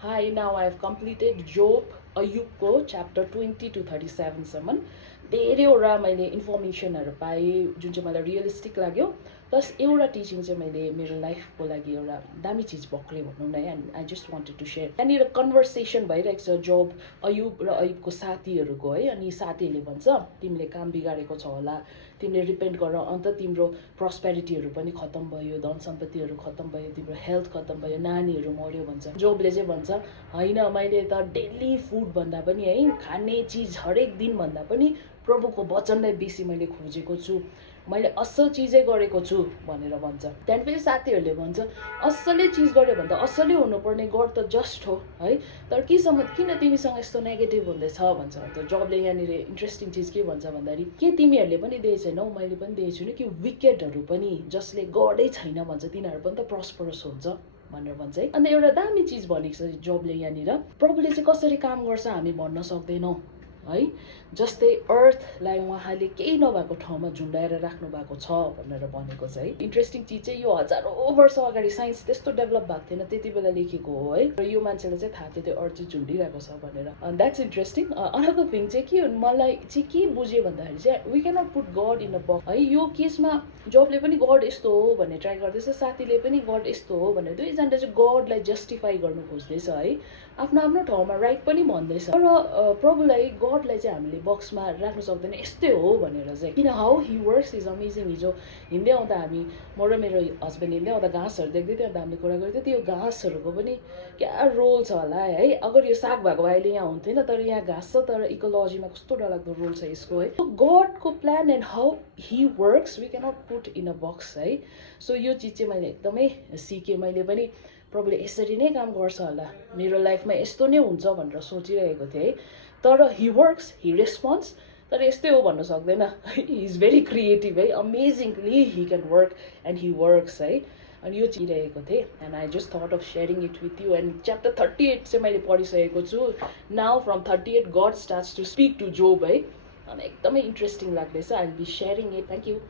Hi, now I have completed Job Ayubको chapter 20 to 37 सम्म धेरैवटा मैले इन्फर्मेसनहरू पाएँ जुन चाहिँ मलाई रियलिस्टिक लाग्यो प्लस एउटा टिचिङ चाहिँ मैले मेरो लाइफको लागि एउटा दामी चिज पक्रेँ भनौँ न and I just wanted to share. त्यहाँनिर कन्भर्सेसन भइरहेको छ जब अयुब र अयुबको साथीहरूको है। अनि साथीहरूले भन्छ तिमीले काम बिगारेको छ होला, तिमीले रिपेन्ट गर, अन्त तिम्रो प्रस्पेरिटीहरू पनि खत्तम भयो, धन सम्पत्तिहरू खत्तम भयो, तिम्रो हेल्थ खत्तम भयो, नानीहरू मर्यो भन्छ। जबले चाहिँ भन्छ होइन, मैले त डेली फुड भन्दा पनि है, खाने चिज हरेक दिन भन्दा पनि प्रभुको वचनलाई बेसी मैले खोजेको छु, मैले असल चिजै गरेको छु भनेर भन्छ। त्यहाँदेखि फेरि साथीहरूले भन्छ असलै चिज गऱ्यो भने त असलै हुनुपर्ने, गड त जस्ट हो है, तर किन तिमीसँग यस्तो नेगेटिभ हुँदैछ भन्छ। अन्त जबले यहाँनिर इन्ट्रेस्टिङ चिज के भन्छ भन्दाखेरि के तिमीहरूले पनि दिएको छैनौ, मैले पनि दिएको छु नि, कि विकेटहरू पनि जसले गडै छैन भन्छ तिनीहरू पनि त प्रस्परस हुन्छ भनेर भन्छ है। अन्त एउटा दामी चिज भनेको छ जबले यहाँनिर, प्रभुले चाहिँ कसरी काम गर्छ हामी भन्न सक्दैनौँ है। जस्तै अर्थलाई उहाँले केही नभएको ठाउँमा झुन्डाएर राख्नु भएको छ भनेर भनेको छ है। इन्ट्रेस्टिङ चिज चाहिँ यो हजारौँ वर्ष अगाडि साइन्स त्यस्तो डेभलप भएको थिएन, त्यति बेला लेखेको हो है। र यो मान्छेलाई चाहिँ थाहा थियो त्यो अर्थ चाहिँ झुन्डिरहेको छ भनेर। That's interesting. अर्को थिङ चाहिँ के हो, मलाई चाहिँ के बुझ्यो भन्दाखेरि चाहिँ we cannot put God in a box है। यो केसमा जबले पनि गड यस्तो हो भन्ने ट्राई गर्दैछ, साथीले पनि गड यस्तो हो भनेर दुईजना चाहिँ गडलाई जस्टिफाई गर्नु खोज्दैछ है। आफ्नो आफ्नो ठाउँमा राइट पनि भन्दैछ, तर प्रभुलाई गडलाई चाहिँ हामीले बक्समा राख्न सक्दैन यस्तै हो भनेर चाहिँ। किन how he works is amazing. हिजो हिँड्दै आउँदा हामी, म र मेरो हस्बेन्ड हिँड्दै आउँदा घाँसहरू देख्दै थियो, अन्त हामीले कुरा गर्थ्यौँ त्यो घाँसहरूको पनि क्या रोल छ होला है। अगर यो साग भएको भए अहिले यहाँ हुन्थेन, तर यहाँ घाँस छ, तर इकोलोजीमा कस्तो डरलाग्दो रोल छ यसको है। गडको plan and how he works we cannot put in a box है। सो यो चिज चाहिँ मैले एकदमै सिकेँ। मैले पनि प्रभुले यसरी नै काम गर्छ होला, मेरो लाइफमा यस्तो नै हुन्छ भनेर सोचिरहेको थिएँ है। तर हि वर्क्स, हि रेस्पोन्स, तर यस्तै हो भन्न सक्दैन। हि इज भेरी क्रिएटिभ है, amazingly he can work and he works है। अनि यो चिरहेको थिएँ and I just thought of sharing it with you. And chapter 38 चाहिँ मैले पढिसकेको छु। Now from 38 God starts to speak to Job है। अनि एकदमै इन्ट्रेस्टिङ लाग्दैछ। I will be sharing it. Thank you.